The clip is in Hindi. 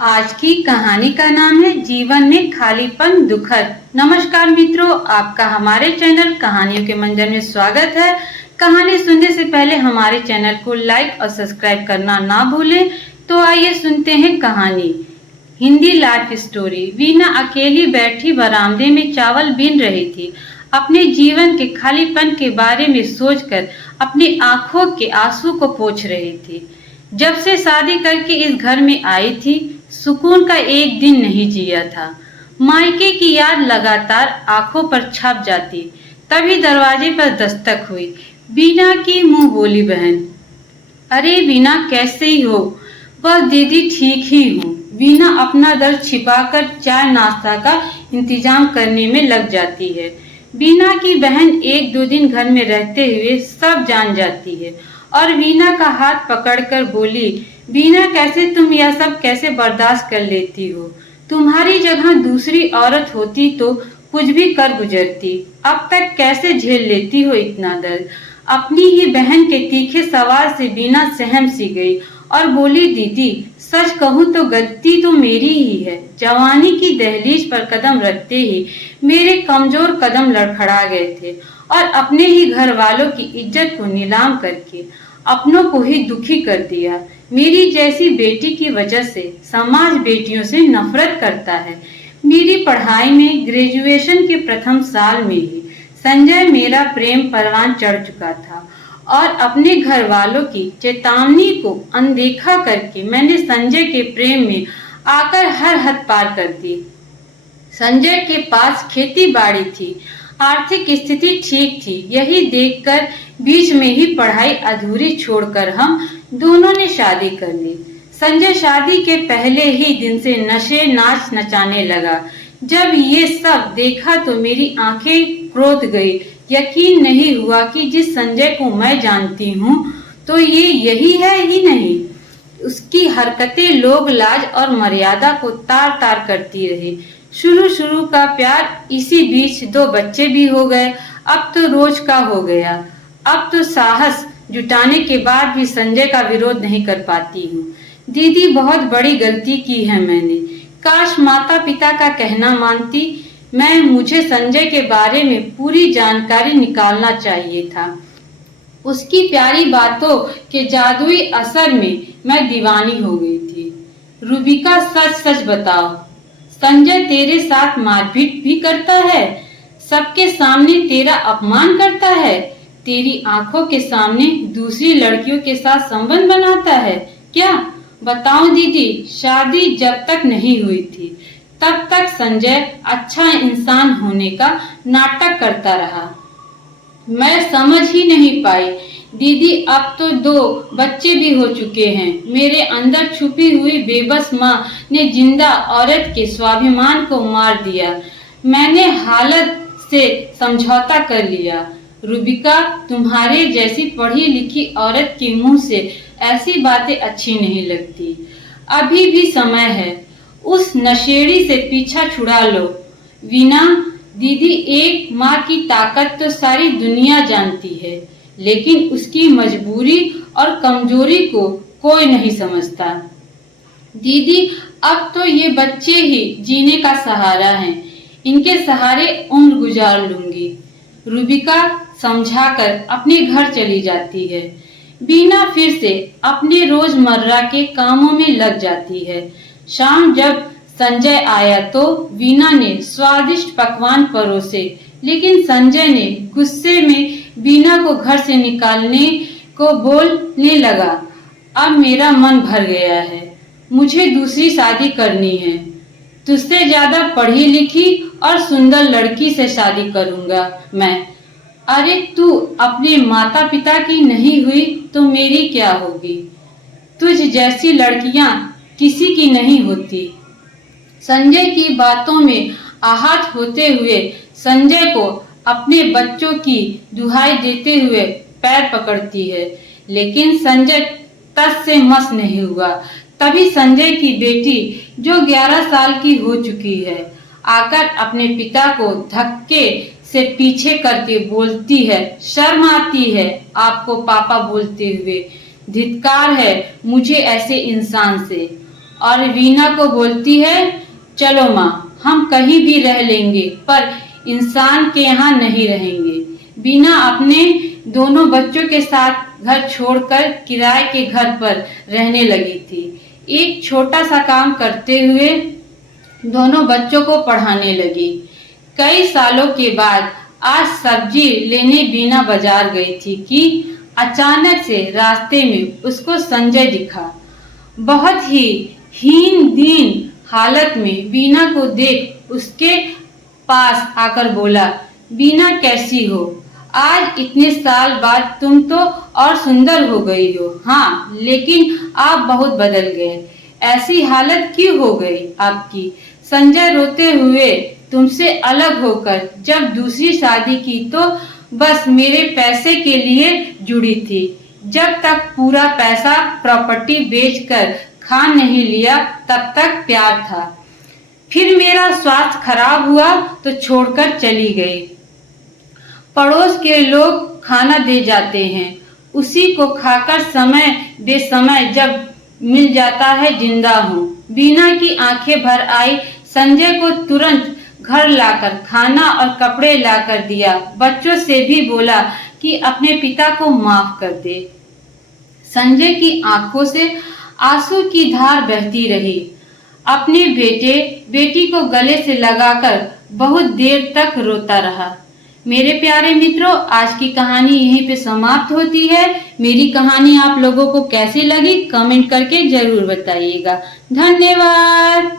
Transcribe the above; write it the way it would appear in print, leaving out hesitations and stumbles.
आज की कहानी का नाम है जीवन में खालीपन दुखद। नमस्कार मित्रों, आपका हमारे चैनल कहानियों के मंजर में स्वागत है। कहानी सुनने से पहले हमारे चैनल को लाइक और सब्सक्राइब करना ना भूलें। तो आइए सुनते हैं कहानी। Hindi life story. वीना अकेली बैठी बरामदे में चावल बीन रही थी। अपने जीवन के खालीपन के बारे में सोचकर अपनी आंखों के आंसू को पोंछ रही थी। जब से शादी करके इस घर में आई थी, सुकून का एक दिन नहीं जिया था। मायके की याद लगातार आंखों पर छप जाती। तभी दरवाजे पर दस्तक हुई। वीना की मुंह बोली बहन। अरे वीना, कैसे ही हो? बस दीदी, ठीक ही हूँ। वीना अपना दर्द छिपाकर चाय नाश्ता का इंतजाम करने में लग जाती है। वीना की बहन एक दो दिन घर में रहते हुए सब जान जाती है और वीना का हाथ पकड़कर बोली, वीना, कैसे तुम यह सब कैसे बर्दाश्त कर लेती हो? तुम्हारी जगह दूसरी औरत होती तो कुछ भी कर गुजरती। अब तक कैसे झेल लेती हो इतना दर्द? अपनी ही बहन के तीखे सवाल से वीना सहम सी गई और बोली, दीदी, सच कहूँ तो गलती तो मेरी ही है। जवानी की दहलीज पर कदम रखते ही मेरे कमजोर कदम लड़खड़ा गए थे और अपने ही घर वालों की इज्जत को नीलाम करके अपनों को ही दुखी कर दिया। मेरी जैसी बेटी की वजह से समाज बेटियों से नफरत करता है। मेरी पढ़ाई में ग्रेजुएशन के प्रथम साल में ही संजय मेरा प्रेम परवान चढ़ चुका था और अपने घर वालों की चेतावनी को अनदेखा करके मैंने संजय के प्रेम में आकर हर हद पार कर दी। संजय के पास खेती बाड़ी थी, आर्थिक स्थिति ठीक थी। यही देखकर बीच में ही पढ़ाई अधूरी छोड़कर हम दोनों ने शादी कर ली। संजय शादी के पहले ही दिन से नशे नाच नचाने लगा। जब ये सब देखा तो मेरी आंखें क्रोध गई। यकीन नहीं हुआ कि जिस संजय को मैं जानती हूँ तो ये यही है ही नहीं। उसकी हरकतें लोग लाज और मर्यादा को तार तार करती रही। शुरू का प्यार, इसी बीच दो बच्चे भी हो गए। अब तो रोज का हो गया। अब तो साहस जुटाने के बाद भी संजय का विरोध नहीं कर पाती हूँ। दीदी, बहुत बड़ी गलती की है मैंने। काश माता पिता का कहना मानती। मुझे संजय के बारे में पूरी जानकारी निकालना चाहिए था। उसकी प्यारी बातों के जादुई असर में मैं दीवानी हो गई थी। रूबिका, सच सच बताओ, संजय तेरे साथ मारपीट भी करता है? सबके सामने तेरा अपमान करता है? तेरी आंखों के सामने दूसरी लड़कियों के साथ संबंध बनाता है क्या? बताओ दीदी। शादी जब तक नहीं हुई थी तब तक संजय अच्छा इंसान होने का नाटक करता रहा। मैं समझ ही नहीं पाई। दीदी, अब तो दो बच्चे भी हो चुके हैं। मेरे अंदर छुपी हुई बेबस माँ ने जिंदा औरत के स्वाभिमान को मार दिया। मैंने हालत से समझौता कर लिया। रूबिका, तुम्हारे जैसी पढ़ी लिखी औरत के मुंह से ऐसी बातें अच्छी नहीं लगती। अभी भी समय है। उस नशेड़ी से पीछा छुड़ा लो। वीना, दीदी, एक माँ की ताकत तो सारी दुनिया जानती है, लेकिन उसकी मजबूरी और कमजोरी को कोई नहीं समझता। दीदी, अब तो ये बच्चे ही जीने का सहारा हैं। इनके सहारे उम्र गुजार लूंगी। रूबिका समझाकर अपने घर चली जाती है। वीना फिर से अपने रोजमर्रा के कामों में लग जाती है। शाम जब संजय आया तो वीना ने स्वादिष्ट पकवान परोसे, लेकिन संजय ने गुस्से में वीना को घर से निकालने को बोलने लगा, अब मेरा मन भर गया है। मुझे दूसरी शादी करनी है। तुझसे ज्यादा पढ़ी लिखी और सुंदर लड़की से शादी करूंगा मैं। अरे तू अपने माता पिता की नहीं हुई तो मेरी क्या होगी? तुझ जैसी लड़कियां किसी की नहीं होती। संजय की बातों में आहत होते हुए संजय को अपने बच्चों की दुहाई देते हुए पैर पकड़ती है, लेकिन संजय तस से मस नहीं हुआ। तभी संजय की बेटी, जो 11 साल की हो चुकी है, आकर अपने पिता को धक्के से पीछे करके बोलती है, शर्म आती है आपको पापा बोलते हुए? धिक्कार है मुझे ऐसे इंसान से। और वीना को बोलती है, चलो माँ, हम कहीं भी रह लेंगे पर इंसान के यहाँ नहीं रहेंगे। वीना अपने दोनों बच्चों के साथ घर छोड़कर किराए के घर पर रहने लगी थी। एक छोटा सा काम करते हुए दोनों बच्चों को पढ़ाने लगी। कई सालों के बाद आज सब्जी लेने वीना बाजार गई थी कि अचानक से रास्ते में उसको संजय दिखा। बहुत ही हीन दीन हालत में वीना को देख उसके पास आकर बोला, वीना कैसी हो? आज इतने साल बाद तुम तो और सुंदर हो गई हो। हाँ, लेकिन आप बहुत बदल गए। ऐसी हालत क्यों हो गई आपकी? संजय रोते हुए, तुमसे अलग होकर जब दूसरी शादी की तो बस मेरे पैसे के लिए जुड़ी थी। जब तक पूरा पैसा प्रॉपर्टी बेचकर खा नहीं लिया तब तक प्यार था। फिर मेरा स्वास्थ्य खराब हुआ तो छोड़कर चली गई। पड़ोस के लोग खाना दे जाते हैं, उसी को खाकर समय बेसमय जब मिल जाता है जिंदा हूँ। वीना की आंखें भर आई। संजय को तुरंत घर लाकर खाना और कपड़े लाकर दिया। बच्चों से भी बोला कि अपने पिता को माफ कर दे। संजय की आंखों से आंसू की धार बहती रही। अपने बेटे बेटी को गले से लगाकर बहुत देर तक रोता रहा। मेरे प्यारे मित्रों, आज की कहानी यहीं पे समाप्त होती है। मेरी कहानी आप लोगों को कैसी लगी कमेंट करके जरूर बताइएगा। धन्यवाद।